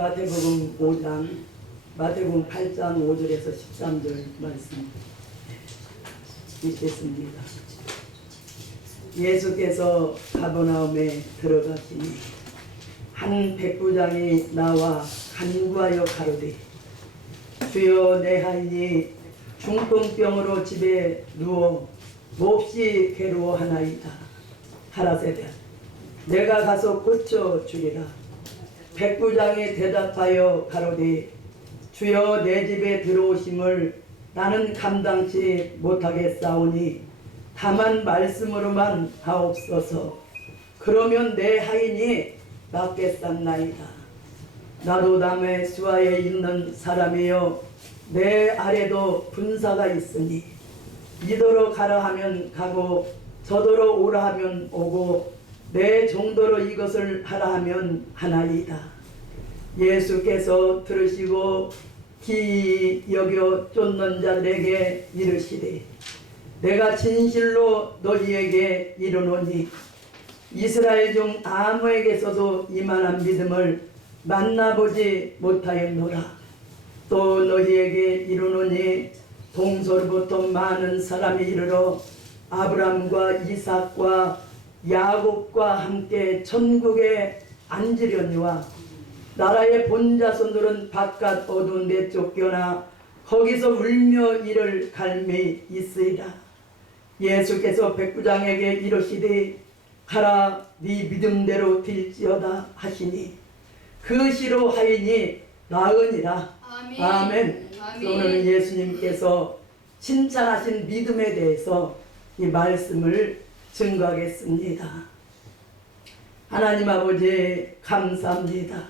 마태복음 5장, 마태복음 8장 5절에서 13절 말씀 읽겠습니다. 예수께서 가버나움에 들어가시니 한 백부장이 나와 간구하여 가로되, 주여, 내 하인이 중풍병으로 집에 누워 몹시 괴로워하나이다 하라사대, 내가 가서 고쳐 주리라. 백부장이 대답하여 가로되, 주여, 내 집에 들어오심을 나는 감당치 못하겠사오니 다만 말씀으로만 하옵소서. 그러면 내 하인이 낫겠사나이다. 나도 남의 수하에 있는 사람이요, 내 아래도 분사가 있으니 이도로 가라 하면 가고 저도로 오라 하면 오고 내 정도로 이것을 하라 하면 하나이다. 예수께서 들으시고 기이 여겨 쫓는 자들에게 이르시되, 내가 진실로 너희에게 이르노니 이스라엘 중 아무에게서도 이만한 믿음을 만나보지 못하였노라. 또 너희에게 이르노니 동서로부터 많은 사람이 이르러 아브람과 이삭과 야곱과 함께 천국에 앉으려니와 나라의 본자손들은 바깥 어두운 데 쫓겨나 거기서 울며 이를 갈미 있으리라. 예수께서 백부장에게 이르시되, 가라, 네 믿음대로 될지어다 하시니 그 시로 하인이 나으니라. 아멘. 아멘. 오늘은 예수님께서 칭찬하신 믿음에 대해서 이 말씀을 증거하겠습니다. 하나님 아버지, 감사합니다.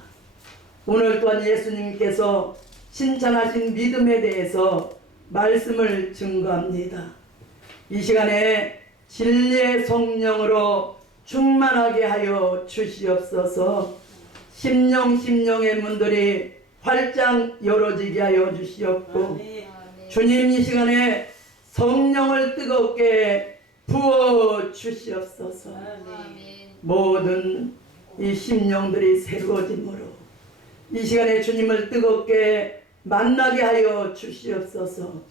오늘 또한 예수님께서 칭찬하신 믿음에 대해서 말씀을 증거합니다. 이 시간에 진리의 성령으로 충만하게 하여 주시옵소서. 심령의 문들이 활짝 열어지게 하여 주시옵고, 주님, 이 시간에 성령을 뜨겁게 부어 주시옵소서. 모든 이 심령들이 새로워짐으로 이 시간에 주님을 뜨겁게 만나게 하여 주시옵소서.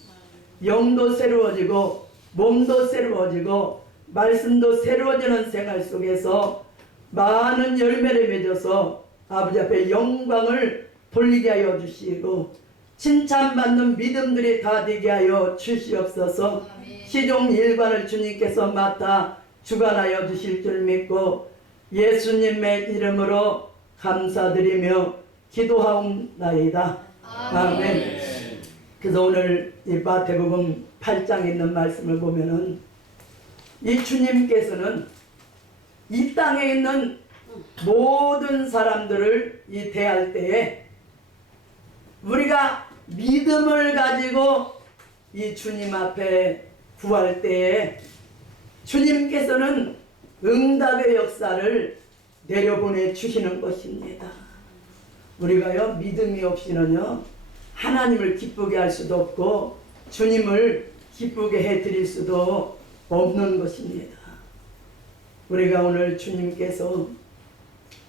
영도 새로워지고 몸도 새로워지고 말씀도 새로워지는 생활 속에서 많은 열매를 맺어서 아버지 앞에 영광을 돌리게 하여 주시고 칭찬받는 믿음들이 다 되게 하여 주시옵소서. 시종 일관을 주님께서 맡아 주관하여 주실 줄 믿고 예수님의 이름으로 감사드리며 기도하옵나이다. 아멘. 그래서 오늘 이 마태복음 8장에 있는 말씀을 보면은 이 주님께서는 이 땅에 있는 모든 사람들을 이 대할 때에 우리가 믿음을 가지고 이 주님 앞에 구할 때에 주님께서는 응답의 역사를 내려보내 주시는 것입니다. 우리가요, 믿음이 없이는요, 하나님을 기쁘게 할 수도 없고 주님을 기쁘게 해드릴 수도 없는 것입니다. 우리가 오늘 주님께서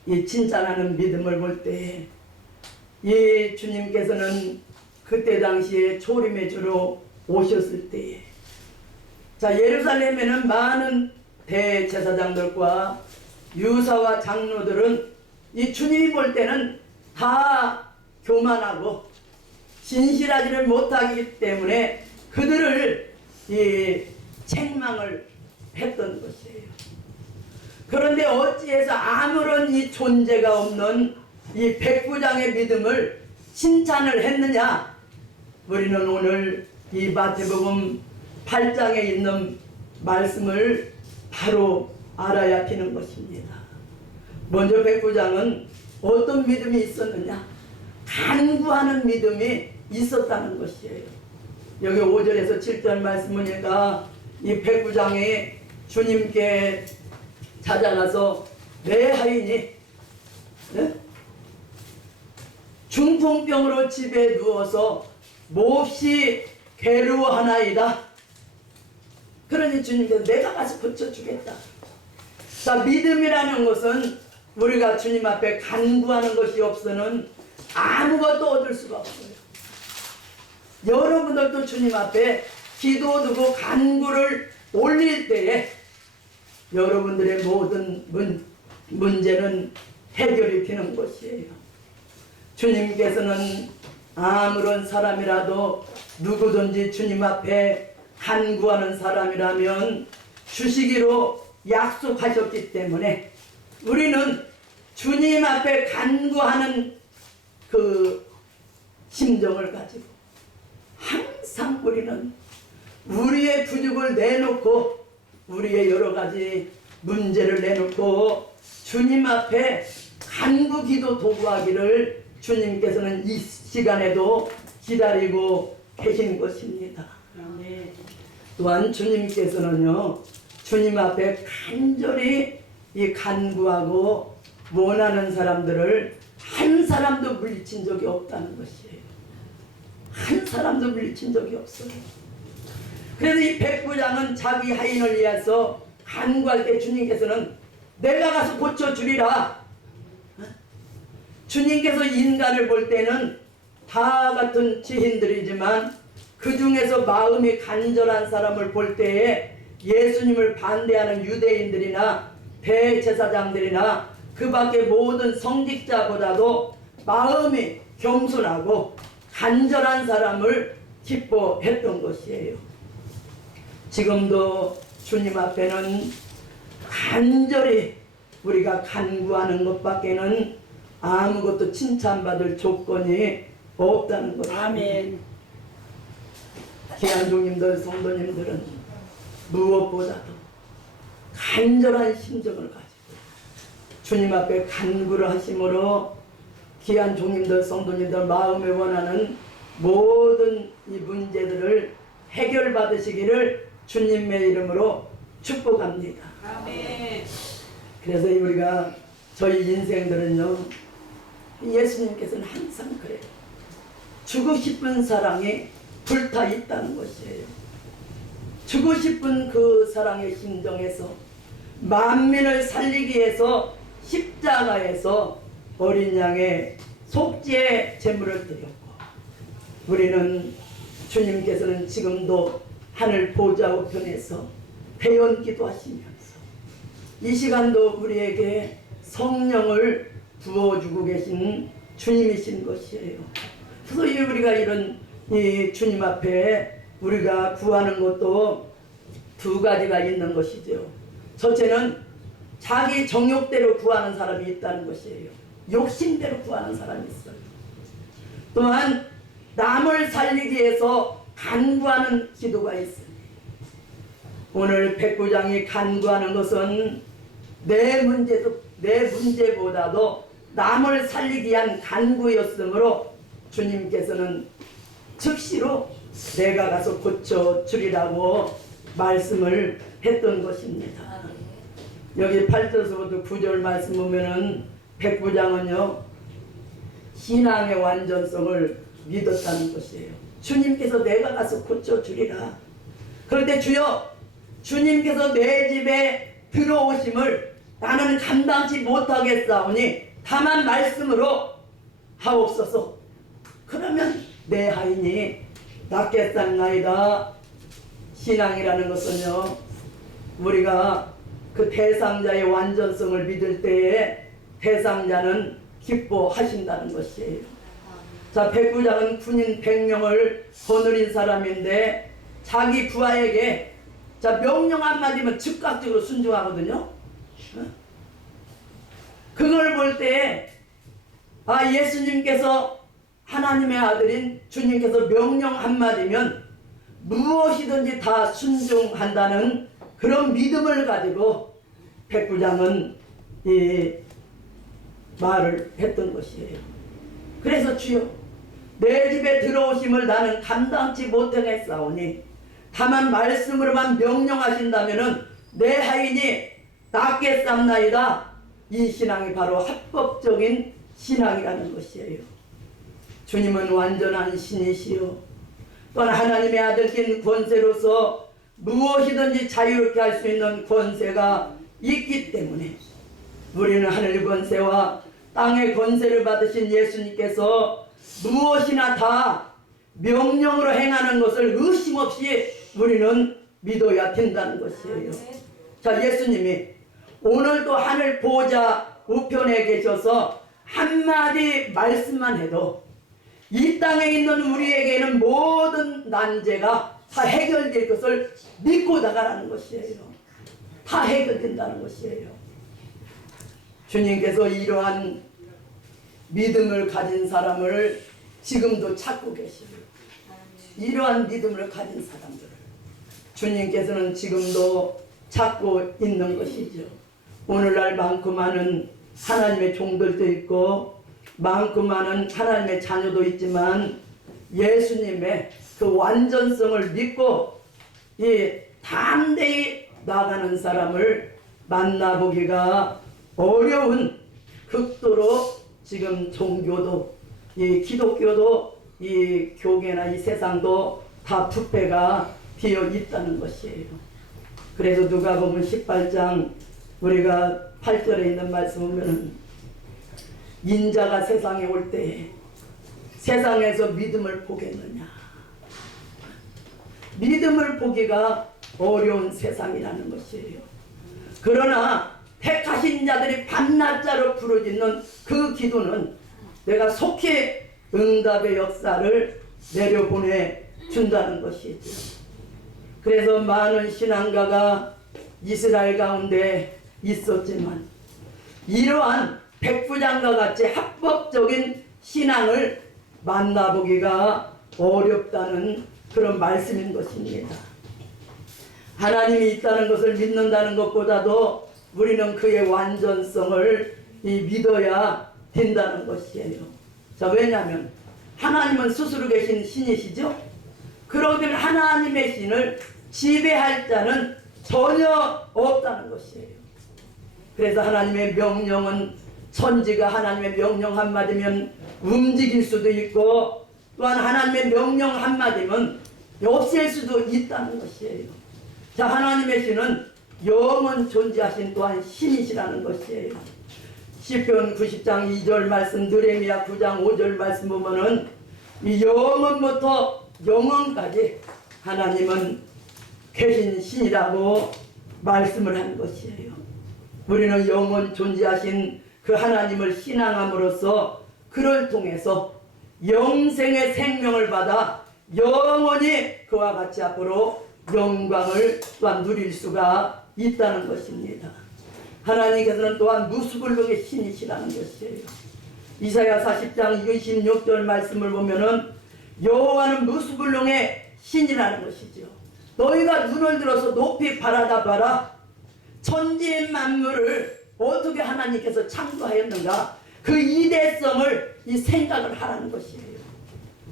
이 칭찬하는 믿음을 볼 때 이 주님께서는 그때 당시에 초림의 주로 오셨을 때에, 자, 예루살렘에는 많은 대제사장들과 유사와 장로들은 이 주님이 볼 때는 다 교만하고 진실하지를 못하기 때문에 그들을 이 책망을 했던 것이에요. 그런데 어찌해서 아무런 이 존재가 없는 이 백부장의 믿음을 칭찬을 했느냐? 우리는 오늘 이 마태복음 8장에 있는 말씀을 바로 알아야 되는 것입니다. 먼저 백부장은 어떤 믿음이 있었느냐? 간구하는 믿음이 있었다는 것이에요. 여기 5절에서 7절 말씀 보니까 이 백부장이 주님께 찾아가서 내 하인이 중풍병으로 집에 누워서 몹시 괴로워하나이다. 그러니 주님께서 내가 가서 고쳐주겠다. 자, 믿음이라는 것은 우리가 주님 앞에 간구하는 것이 없어는 아무것도 얻을 수가 없어요. 여러분들도 주님 앞에 기도 두고 간구를 올릴 때에 여러분들의 모든 문제는 해결이 되는 것이에요. 주님께서는 아무런 사람이라도 누구든지 주님 앞에 간구하는 사람이라면 주시기로 약속하셨기 때문에 우리는 주님 앞에 간구하는 그 심정을 가지고 항상 우리는 우리의 부족을 내놓고 우리의 여러 가지 문제를 내놓고 주님 앞에 간구 기도 도구하기를 주님께서는 이 시간에도 기다리고 계신 것입니다. 또한 주님께서는요, 주님 앞에 간절히 이 간구하고 원하는 사람들을 한 사람도 물리친 적이 없다는 것이에요. 한 사람도 물리친 적이 없어요. 그래서 이 백부장은 자기 하인을 위해서 간구할 때 주님께서는 내가 가서 고쳐주리라. 주님께서 인간을 볼 때는 다 같은 지인들이지만 그 중에서 마음이 간절한 사람을 볼 때에 예수님을 반대하는 유대인들이나 대제사장들이나 그 밖에 모든 성직자보다도 마음이 겸손하고 간절한 사람을 기뻐했던 것이에요. 지금도 주님 앞에는 간절히 우리가 간구하는 것밖에는 아무것도 칭찬받을 조건이 없다는 것입니다. 아멘. 귀한 종님들, 성도님들은 무엇보다도 간절한 심정을 가지고 주님 앞에 간구를 하심으로 귀한 종님들, 성도님들 마음에 원하는 모든 이 문제들을 해결받으시기를 주님의 이름으로 축복합니다. 아멘. 그래서 우리가 저희 인생들은요, 예수님께서는 항상 그래요. 주고 싶은 사랑이 불타 있다는 것이에요. 주고 싶은 그 사랑의 심정에서 만민을 살리기 위해서 십자가에서 어린 양의 속죄 제물을 드렸고, 우리는 주님께서는 지금도 하늘 보좌 우편에서 대언 기도하시면서 이 시간도 우리에게 성령을 부어주고 계신 주님이신 것이에요. 그래서 우리가 이런 이 주님 앞에 우리가 구하는 것도 두 가지가 있는 것이죠. 첫째는 자기 정욕대로 구하는 사람이 있다는 것이에요. 욕심대로 구하는 사람이 있어요. 또한 남을 살리기 위해서 간구하는 기도가 있습니다. 오늘 백부장이 간구하는 것은 내 문제보다도 남을 살리기 위한 간구였으므로 주님께서는 즉시로 내가 가서 고쳐주리라고 말씀을 했던 것입니다. 여기 8절에서부터 9절 말씀 보면은 백부장은요, 신앙의 완전성을 믿었다는 것이에요. 주님께서 내가 가서 고쳐주리라. 그런데 주여, 주님께서 내 집에 들어오심을 나는 감당치 못하겠사오니 다만 말씀으로 하옵소서. 그러면 내 하인이 낫겠사나이다. 신앙이라는 것은요, 우리가 그 대상자의 완전성을 믿을 때에 대상자는 기뻐하신다는 것이에요. 자, 백부장은 군인 100명을 거느린 사람인데 자기 부하에게 자 명령 한마디면 즉각적으로 순종하거든요. 그걸 볼 때 예수님께서 하나님의 아들인 주님께서 명령 한마디면 무엇이든지 다 순종한다는 그런 믿음을 가지고 백부장은 이 말을 했던 것이에요. 그래서 주여, 내 집에 들어오심을 나는 감당치 못하겠사오니 다만 말씀으로만 명령하신다면은 내 하인이 낫겠삼나이다. 이 신앙이 바로 합법적인 신앙이라는 것이에요. 주님은 완전한 신이시요, 또한 하나님의 아들인 권세로서 무엇이든지 자유롭게 할 수 있는 권세가 있기 때문에 우리는 하늘 권세와 땅의 권세를 받으신 예수님께서 무엇이나 다 명령으로 행하는 것을 의심 없이 우리는 믿어야 된다는 것이에요. 자, 예수님이 오늘도 하늘 보좌 우편에 계셔서 한마디 말씀만 해도 이 땅에 있는 우리에게는 모든 난제가 다 해결될 것을 믿고 나가라는 것이에요. 다 해결된다는 것이에요. 주님께서 이러한 믿음을 가진 사람을 지금도 찾고 계시고, 이러한 믿음을 가진 사람들을 주님께서는 지금도 찾고 있는 것이죠. 오늘날 많고 많은 하나님의 종들도 있고 많고 많은 하나님의 자녀도 있지만 예수님의 그 완전성을 믿고 이 담대히 나가는 사람을 만나보기가 어려운 극도로 지금 종교도 이 기독교도 이 교계나 이 세상도 다 부패가 되어 있다는 것이에요. 그래서 누가복음 18장 우리가 8절에 있는 말씀 보면은 인자가 세상에 올 때에 세상에서 믿음을 보겠느냐. 믿음을 보기가 어려운 세상이라는 것이에요. 그러나 택하신 자들이 밤낮자로 부르짖는 그 기도는 내가 속히 응답의 역사를 내려보내 준다는 것이죠. 그래서 많은 신앙가가 이스라엘 가운데 있었지만 이러한 백부장과 같이 합법적인 신앙을 만나보기가 어렵다는 그런 말씀인 것입니다. 하나님이 있다는 것을 믿는다는 것보다도 우리는 그의 완전성을 믿어야 된다는 것이에요. 자, 왜냐하면 하나님은 스스로 계신 신이시죠. 그러면 하나님의 신을 지배할 자는 전혀 없다는 것이에요. 그래서 하나님의 명령은 천지가 하나님의 명령 한마디면 움직일 수도 있고 또한 하나님의 명령 한마디면 없앨 수도 있다는 것이에요. 자, 하나님의 신은 영원 존재하신 또한 신이시라는 것이에요. 시편 90장 2절 말씀, 느헤미야 9장 5절 말씀 보면은 이 영원부터 영원까지 하나님은 계신 신이라고 말씀을 한 것이에요. 우리는 영원 존재하신 그 하나님을 신앙함으로써 그를 통해서 영생의 생명을 받아 영원히 그와 같이 앞으로 영광을 또한 누릴 수가 있다는 것입니다. 하나님께서는 또한 무수불능의 신이시라는 것이에요. 이사야 40장 26절 말씀을 보면은 여호와는 무수불능의 신이라는 것이죠. 너희가 눈을 들어서 높이 바라다 봐라. 천지 만물을 어떻게 하나님께서 창조하였는가, 그 이대성을 이 생각을 하라는 것이에요.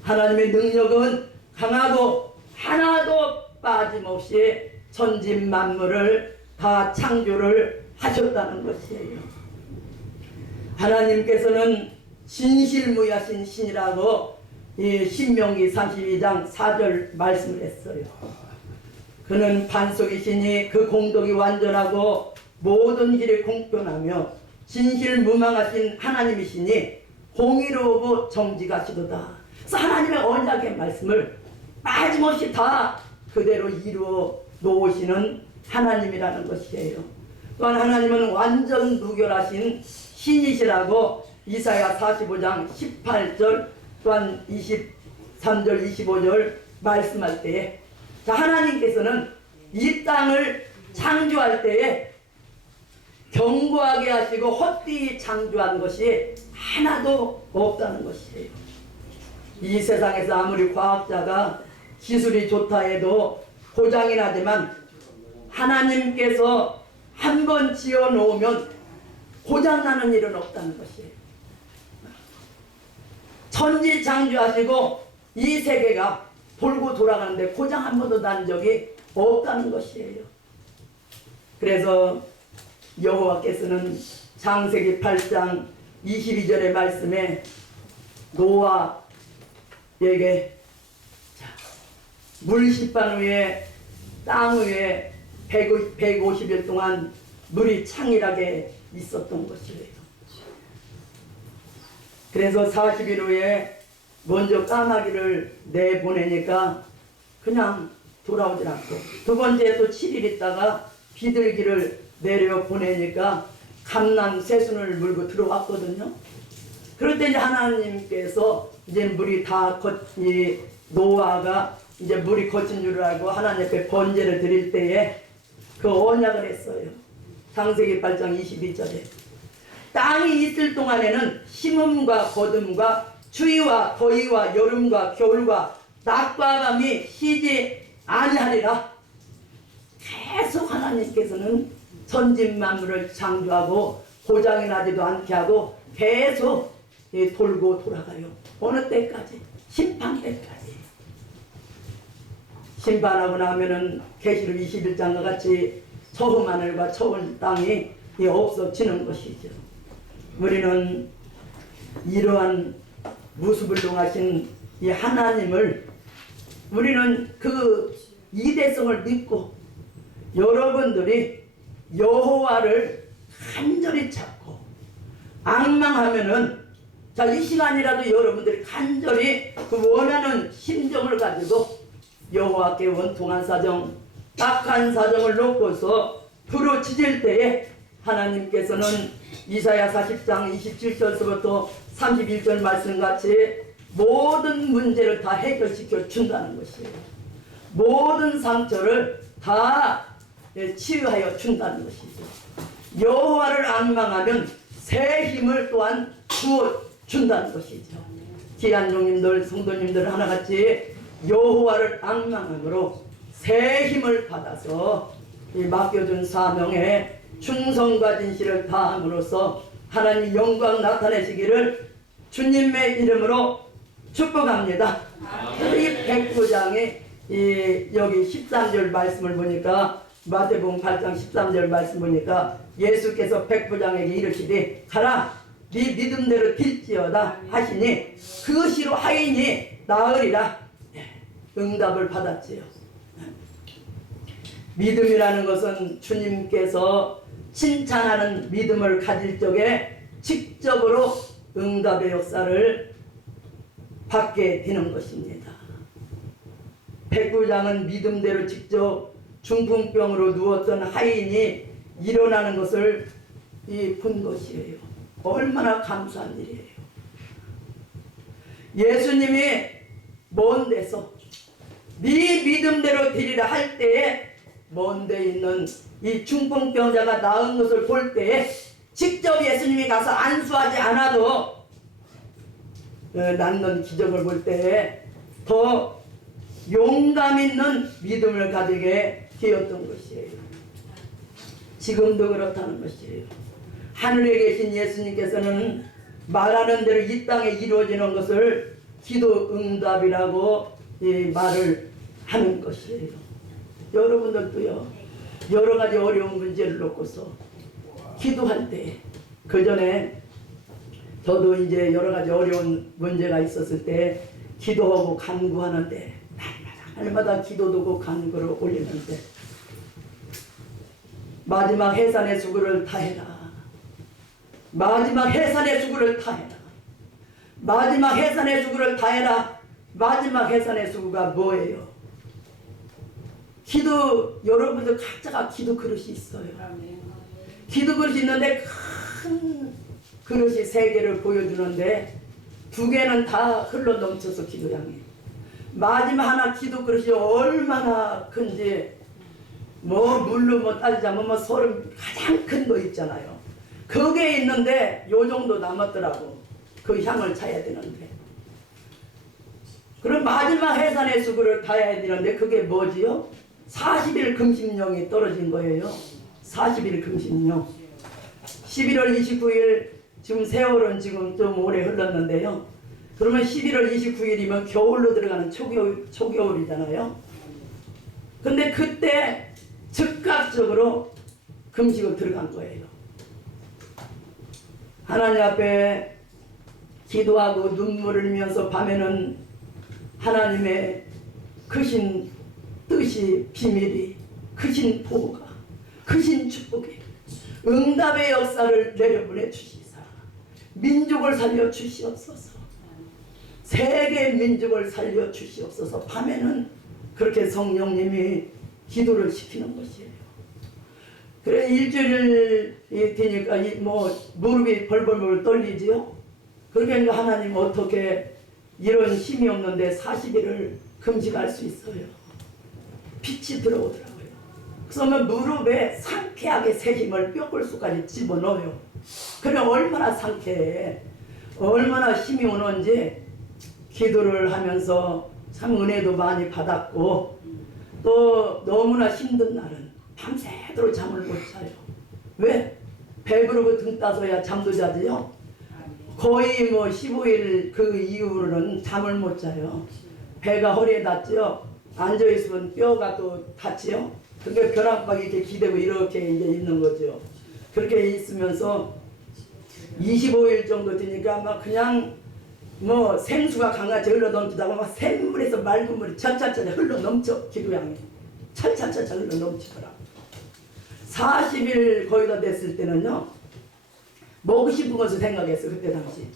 하나님의 능력은 강하고 하나도 빠짐없이 천지 만물을 다 창조를 하셨다는 것이에요. 하나님께서는 신실무야신 신이라고 이 신명기 32장 4절 말씀을 했어요. 그는 반석이시니 그 공덕이 완전하고 모든 길이 공평하며 진실무망하신 하나님이시니 공의로우고 정직하시도다. 그래서 하나님의 언약의 말씀을 빠짐없이 다 그대로 이루어 놓으시는 하나님이라는 것이에요. 또한 하나님은 완전 무결하신 신이시라고 이사야 45장 18절 또한 23절 25절 말씀할 때에, 자, 하나님께서는 이 땅을 창조할 때에 견고하게 하시고 헛되이 창조한 것이 하나도 없다는 것이에요. 이 세상에서 아무리 과학자가 기술이 좋다 해도 고장이 나지만 하나님께서 한번 지어 놓으면 고장나는 일은 없다는 것이에요. 천지 창조하시고 이 세계가 돌고 돌아가는데 고장 한 번도 난 적이 없다는 것이에요. 그래서 여호와께서는 창세기 8장 22절의 말씀에 노아에게 물 심판 후에 땅 위에 150일 동안 물이 창일하게 있었던 것이에요. 그래서 40일 후에 먼저 까마귀를 내보내니까 그냥 돌아오질 않고, 두 번째 또 7일 있다가 비둘기를 내려보내니까 감람 새순을 물고 들어왔거든요. 그럴 때 이제 하나님께서 이제 물이 다 이 노아가 이제 물이 거친 줄 알고 하나님 앞에 번제를 드릴 때에 그 언약을 했어요. 창세기 8장 22절에 땅이 있을 동안에는 심음과 거둠과 추위와 더위와 여름과 겨울과 낮과 밤이 쉬지 아니하리라. 계속 하나님께서는 천진 만물을 창조하고 고장이 나지도 않게 하고 계속 돌고 돌아가요. 어느 때까지? 심판 때까지. 심판하고 나면은 계시록 21장과 같이 처음 하늘과 처음 땅이 없어지는 것이죠. 우리는 이러한 무수불능하신 이 하나님을, 우리는 그 이대성을 믿고 여러분들이 여호와를 간절히 찾고 앙망하면은, 자, 이 시간이라도 여러분들이 간절히 그 원하는 심정을 가지고 여호와께 원통한 사정, 딱한 사정을 놓고서 부르짖을 때에 하나님께서는 이사야 40장 27절서부터 31절 말씀같이 모든 문제를 다 해결시켜 준다는 것이에요. 모든 상처를 다 치유하여 준다는 것이죠. 여호와를 앙망하면 새 힘을 또한 주어 준다는 것이죠. 귀한 종님들, 성도님들 하나같이 여호와를 앙망함으로 새 힘을 받아서 이 맡겨준 사명에 충성과 진실을 다함으로써 하나님 영광 나타내시기를 주님의 이름으로 축복합니다. 이 백부장의 여기 13절 말씀을 보니까, 마태복음 8장 13절 말씀 보니까 예수께서 백부장에게 이르시되 가라, 네 믿음대로 될지어다 하시니 그것이로 하이니 나으리라. 응답을 받았지요. 믿음이라는 것은 주님께서 칭찬하는 믿음을 가질 적에 직접으로 응답의 역사를 받게 되는 것입니다. 백부장은 믿음대로 직접 중풍병으로 누웠던 하인이 일어나는 것을 본 것이에요. 얼마나 감사한 일이에요. 예수님이 먼 데서 네 믿음대로 되리라 할 때에 먼 데 있는 이 중풍병자가 나은 것을 볼 때에 직접 예수님이 가서 안수하지 않아도 낫는 기적을 볼 때에 더 용감 있는 믿음을 가지게 되었던 것이에요. 지금도 그렇다는 것이에요. 하늘에 계신 예수님께서는 말하는 대로 이 땅에 이루어지는 것을 기도 응답이라고 말을 하는 것이에요. 여러분들도요, 여러 가지 어려운 문제를 놓고서 기도할 때, 그 전에 저도 이제 여러 가지 어려운 문제가 있었을 때 기도하고 간구하는데, 날마다 기도도고 간구를 올리는데, 마지막 해산의 수고를 다해라, 마지막 해산의 수고를 다해라, 마지막 해산의 수고를 다해라. 마지막 해산의 수고가 뭐예요? 기도, 여러분들 각자가 기도 그릇이 있어요. 기도 그릇이 있는데 큰 그릇이 3개를 보여주는데 2개는 다 흘러 넘쳐서 기도양이, 마지막 하나 기도 그릇이 얼마나 큰지 물로 따지자면 서로 가장 큰 거 있잖아요. 그게 있는데 요 정도 남았더라고. 그 향을 차야 되는데, 그럼 마지막 해산의 수고를 다해야 되는데 그게 뭐지요? 40일 금식령이 떨어진 거예요. 40일 금식령. 11월 29일, 지금 세월은 지금 좀 오래 흘렀는데요. 그러면 11월 29일이면 겨울로 들어가는 초겨울이잖아요. 근데 그때 즉각적으로 금식을 들어간 거예요. 하나님 앞에 기도하고 눈물을 흘리면서 밤에는 하나님의 크신 뜻이, 비밀이, 크신 보호가, 크신 축복이, 응답의 역사를 내려보내 주시사 민족을 살려 주시옵소서. 세계 민족을 살려 주시옵소서. 밤에는 그렇게 성령님이 기도를 시키는 것이에요. 그래 일주일이 되니까 뭐 무릎이 벌벌벌 떨리지요. 그러니까 하나님 어떻게 이런 힘이 없는데 40일을 금식할 수 있어요. 빛이 들어오더라고요. 그러면 무릎에 상쾌하게 새 힘을 뼈골수까지 집어넣어요. 그래 얼마나 상쾌해, 얼마나 힘이 오는지 기도를 하면서 참 은혜도 많이 받았고, 또 너무나 힘든 날은 밤새도록 잠을 못 자요. 왜? 배부르고 등 따서야 잠도 자지요. 거의 뭐 15일 그 이후로는 잠을 못 자요. 배가 허리에 닿죠. 앉아있으면 뼈가 또 닿지요. 그게 벼락박이 이렇게 기대고 이렇게 이제 있는 거죠. 그렇게 있으면서 25일 정도 되니까 막 그냥 뭐 생수가 강같이 흘러넘치다가 막 샘물에서 맑은 물이 차차차 흘러넘쳐. 기도양이 차차차 흘러넘치더라. 40일 거의 다 됐을 때는요, 먹고 싶은 것을 생각했어. 그때 당시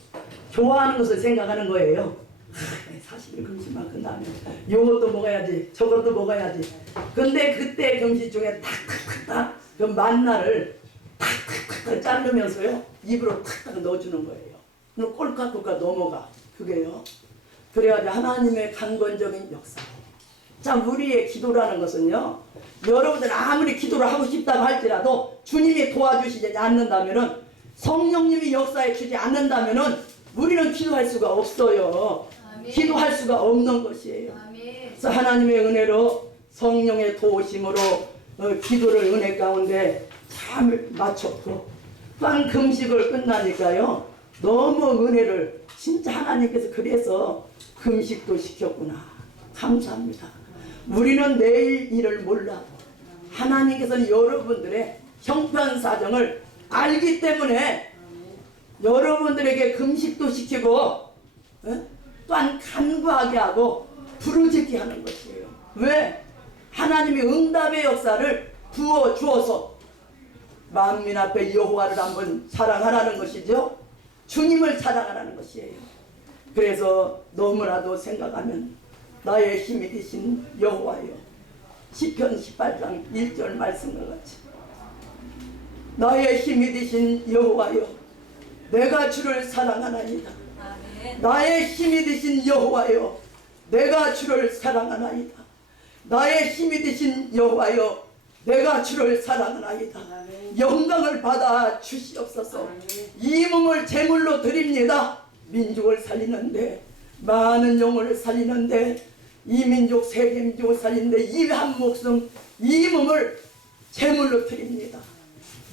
좋아하는 것을 생각하는 거예요. 40일 금식만 끝나면 요것도 먹어야지, 저것도 먹어야지. 근데 그때 금식 중에 탁탁탁탁 그 만나를 탁탁탁탁 자르면서요 입으로 탁탁 넣어주는 거예요. 그럼 꼴깍꼴깍 넘어가. 그게요. 그래야지 하나님의 강건적인 역사. 자, 우리의 기도라는 것은요, 여러분들 아무리 기도를 하고 싶다고 할지라도 주님이 도와주시지 않는다면은, 성령님이 역사해 주지 않는다면은 우리는 기도할 수가 없어요. 아멘. 기도할 수가 없는 것이에요. 아멘. 그래서 하나님의 은혜로 성령의 도우심으로 기도를 은혜 가운데 잘 마쳤고, 또한 금식을 끝나니까요 너무 은혜를, 진짜 하나님께서 그래서 금식도 시켰구나. 감사합니다. 우리는 내일 일을 몰라도 하나님께서는 여러분들의 형편사정을 알기 때문에 여러분들에게 금식도 시키고 또한 간구하게 하고 부르짖게 하는 것이에요. 왜? 하나님이 응답의 역사를 부어주어서 만민 앞에 여호와를 한번 사랑하라는 것이죠. 주님을 사랑하라는 것이에요. 그래서 너무나도 생각하면 나의 힘이 되신 여호와여, 시편 18장 1절 말씀과 같이 나의 힘이 되신 여호와여, 내가 주를 사랑하나이다. 아멘. 나의 힘이 되신 여호와여, 내가 주를 사랑하나이다. 나의 힘이 되신 여호와여, 내가 주를 사랑하나이다. 아멘. 영광을 받아 주시옵소서. 아멘. 이 몸을 제물로 드립니다. 민족을 살리는데, 많은 영혼을 살리는데, 이 민족 세계 민족을 살리는데 이 한 목숨, 이 몸을 제물로 드립니다.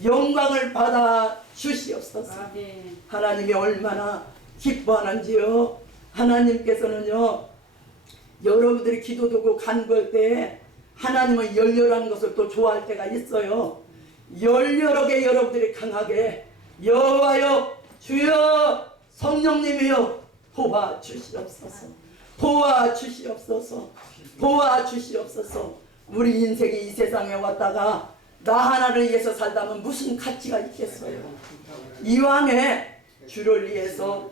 영광을 받아 주시옵소서. 아멘. 하나님이 얼마나 기뻐하는지요. 하나님께서는요, 여러분들이 기도 두고 간구할 때 하나님은 열렬한 것을 또 좋아할 때가 있어요. 열렬하게 여러분들이 강하게 여호와여, 주여, 성령님이여 도와주시옵소서. 도와주시옵소서. 도와주시옵소서. 우리 인생이 이 세상에 왔다가 나 하나를 위해서 살다면 무슨 가치가 있겠어요. 이왕에 주를 위해서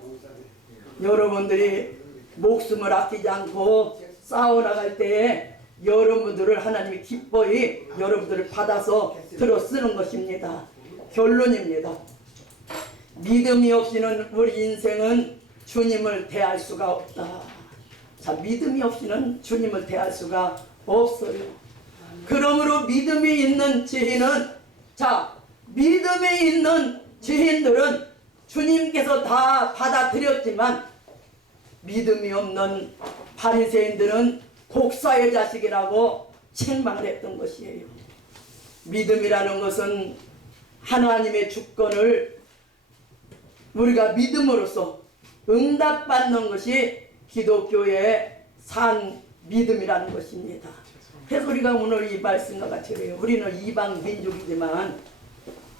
여러분들이 목숨을 아끼지 않고 싸워나갈 때에 여러분들을 하나님이 기뻐히 여러분들을 받아서 들어 쓰는 것입니다. 결론입니다. 믿음이 없이는 우리 인생은 주님을 대할 수가 없다. 자, 믿음이 없이는 주님을 대할 수가 없어요. 그러므로 믿음이 있는 지인은, 자, 믿음이 있는 지인들은 주님께서 다 받아들였지만 믿음이 없는 바리새인들은 독사의 자식이라고 책망을 했던 것이에요. 믿음이라는 것은 하나님의 주권을 우리가 믿음으로써 응답받는 것이 기독교의 산 믿음이라는 것입니다. 그래서 우리가 오늘 이 말씀과 같이 해요. 우리는 이방 민족이지만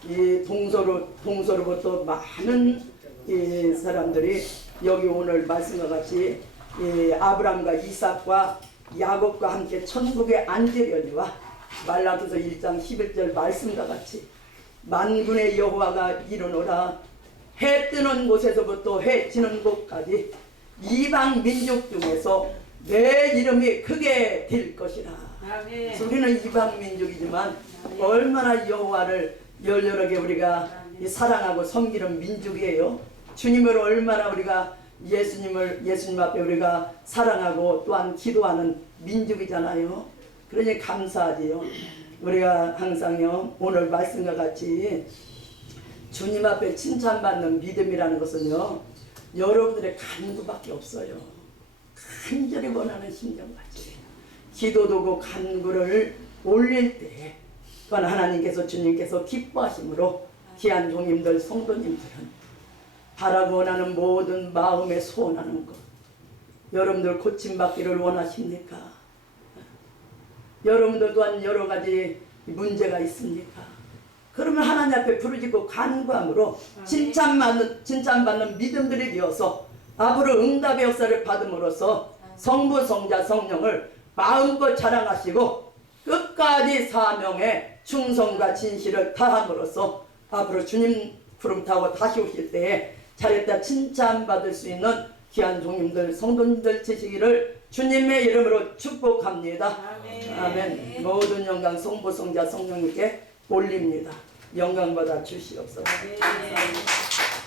이 동서로부터 많은 이 사람들이 여기 오늘 말씀과 같이 이 아브람과 이삭과 야곱과 함께 천국에 앉으려니와 말라기서 1장 11절 말씀과 같이 만군의 여호와가 이르노라 해 뜨는 곳에서부터 해 지는 곳까지 이방 민족 중에서 내 이름이 크게 될 것이라. 아멘. 우리는 이방 민족이지만 얼마나 여호와를 열렬하게 우리가 사랑하고 섬기는 민족이에요. 주님을 얼마나 우리가 예수님 앞에 우리가 사랑하고 또한 기도하는 민족이잖아요. 그러니 감사하지요. 우리가 항상요 오늘 말씀과 같이 주님 앞에 칭찬받는 믿음이라는 것은요 여러분들의 간구밖에 없어요. 간절히 원하는 심정까지 기도도 그 간구를 올릴 때 또한 하나님께서 주님께서 기뻐하심으로 귀한 종님들 성도님들은 바라고 원하는 모든 마음에 소원하는 것 여러분들 고침받기를 원하십니까? 여러분들 또한 여러 가지 문제가 있습니까? 그러면 하나님 앞에 부르짖고 간구함으로 칭찬받는 믿음들이 되어서 앞으로 응답의 역사를 받음으로써 성부 성자 성령을 마음껏 자랑하시고 끝까지 사명에 충성과 진실을 다함으로써 앞으로 주님 구름 타고 다시 오실 때에 잘했다 칭찬받을 수 있는 귀한 종님들 성도님들 되시기를 주님의 이름으로 축복합니다. 아멘. 아멘. 모든 영광 성부 성자 성령님께 올립니다. 영광받아 주시옵소서. 아멘.